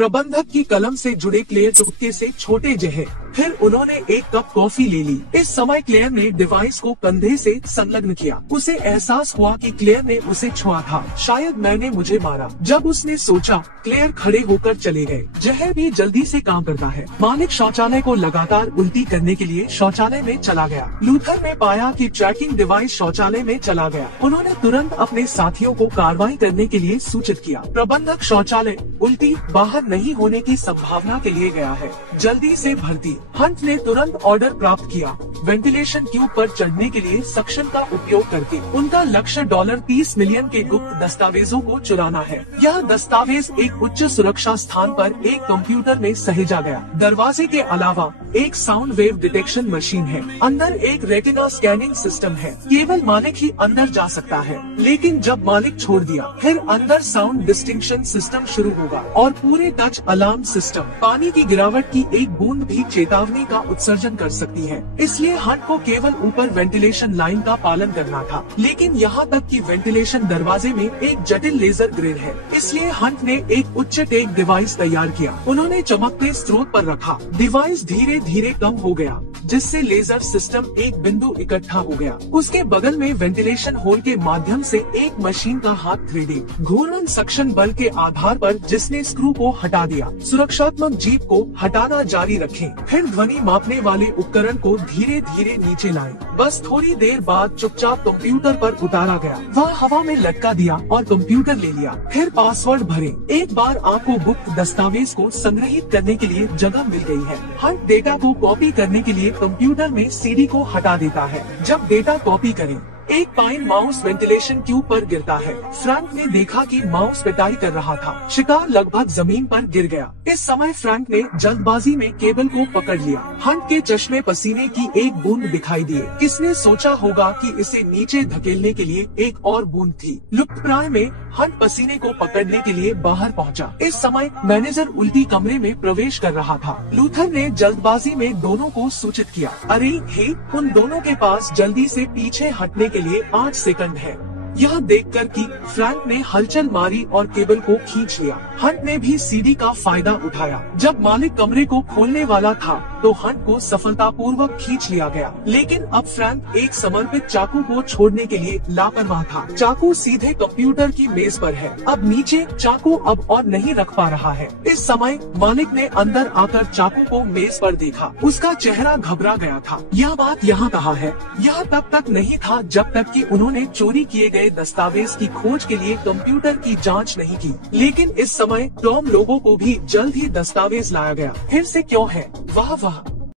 प्रबंधक की कलम से जुड़े क्लेयर चुटकी से छोटे जहे। फिर उन्होंने एक कप कॉफी ले ली। इस समय क्लेयर ने डिवाइस को कंधे से संलग्न किया। उसे एहसास हुआ कि क्लेयर ने उसे छुआ था। शायद मैंने मुझे मारा। जब उसने सोचा, क्लेयर खड़े होकर चले गए। जहर भी जल्दी से काम करता है। मालिक शौचालय को लगातार उल्टी करने के लिए शौचालय में चला गया। लूथर ने पाया कि ट्रैकिंग डिवाइस शौचालय में चला गया। उन्होंने तुरंत अपने साथियों को कार्रवाई करने के लिए सूचित किया। प्रबंधक शौचालय उल्टी बाहर नहीं होने की संभावना के लिए गया है, जल्दी से भर्ती। हंट ने तुरंत ऑर्डर प्राप्त किया। वेंटिलेशन ट्यूब पर चढ़ने के लिए सक्शन का उपयोग करके उनका लक्ष्य $30 मिलियन के गुप्त दस्तावेजों को चुराना है। यह दस्तावेज एक उच्च सुरक्षा स्थान पर एक कंप्यूटर में सहेजा गया। दरवाजे के अलावा एक साउंड वेव डिटेक्शन मशीन है। अंदर एक रेटिना स्कैनिंग सिस्टम है। केवल मालिक ही अंदर जा सकता है। लेकिन जब मालिक छोड़ दिया, फिर अंदर साउंड डिस्टिंक्शन सिस्टम शुरू होगा और पूरे टच अलार्म सिस्टम। पानी की गिरावट की एक बूंद भी चेतावनी का उत्सर्जन कर सकती है। इसलिए हंट को केवल ऊपर वेंटिलेशन लाइन का पालन करना था। लेकिन यहाँ तक कि वेंटिलेशन दरवाजे में एक जटिल लेजर ग्रिल है। इसलिए हंट ने एक उच्च टेक डिवाइस तैयार किया। उन्होंने चमकते स्रोत पर रखा। डिवाइस धीरे धीरे कम हो गया, जिससे लेजर सिस्टम एक बिंदु इकट्ठा हो गया। उसके बगल में वेंटिलेशन होल के माध्यम से एक मशीन का हाथ 3D घूर्णन सक्शन बल के आधार पर, जिसने स्क्रू को हटा दिया। सुरक्षात्मक जीप को हटाना जारी रखें। फिर ध्वनि मापने वाले उपकरण को धीरे धीरे नीचे लाएं। बस थोड़ी देर बाद चुपचाप कंप्यूटर पर उतारा गया। वह हवा में लटका दिया और कंप्यूटर ले लिया। फिर पासवर्ड भरे। एक बार आपको गुप्त दस्तावेज को संग्रहित करने के लिए जगह मिल गई है। हंट डेटा को कॉपी करने के लिए कंप्यूटर में सीडी को हटा देता है। जब डेटा कॉपी करें, एक पाइन माउस वेंटिलेशन ट्यूब पर गिरता है। फ्रैंक ने देखा कि माउस पिटाई कर रहा था। शिकार लगभग जमीन पर गिर गया। इस समय फ्रैंक ने जल्दबाजी में केबल को पकड़ लिया। हंट के चश्मे पसीने की एक बूंद दिखाई दिए। किसने सोचा होगा कि इसे नीचे धकेलने के लिए एक और बूंद थी। लुप्तप्राय में हंट पसीने को पकड़ने के लिए बाहर पहुंचा। इस समय मैनेजर उल्टी कमरे में प्रवेश कर रहा था। लूथर ने जल्दबाजी में दोनों को सूचित किया। अरे हे, उन दोनों के पास जल्दी से पीछे हटने के लिए 8 सेकंड है। यह देखकर कि फ्रैंक ने हलचल मारी और केबल को खींच लिया। हंट ने भी सीडी का फायदा उठाया। जब मालिक कमरे को खोलने वाला था, तो हंट को सफलतापूर्वक खींच लिया गया। लेकिन अब फ्रैंक एक समर्पित चाकू को छोड़ने के लिए लापरवाह था। चाकू सीधे कंप्यूटर की मेज पर है। अब नीचे चाकू अब और नहीं रख पा रहा है। इस समय मालिक ने अंदर आकर चाकू को मेज पर देखा। उसका चेहरा घबरा गया था। यह बात यहाँ कहा है। यह तब तक नहीं था जब तक कि उन्होंने चोरी किए गए दस्तावेज की खोज के लिए कंप्यूटर की जांच नहीं की। लेकिन इस समय टॉम लोगों को भी जल्द ही दस्तावेज लाया गया। फिर से क्यों है? वाह वाह।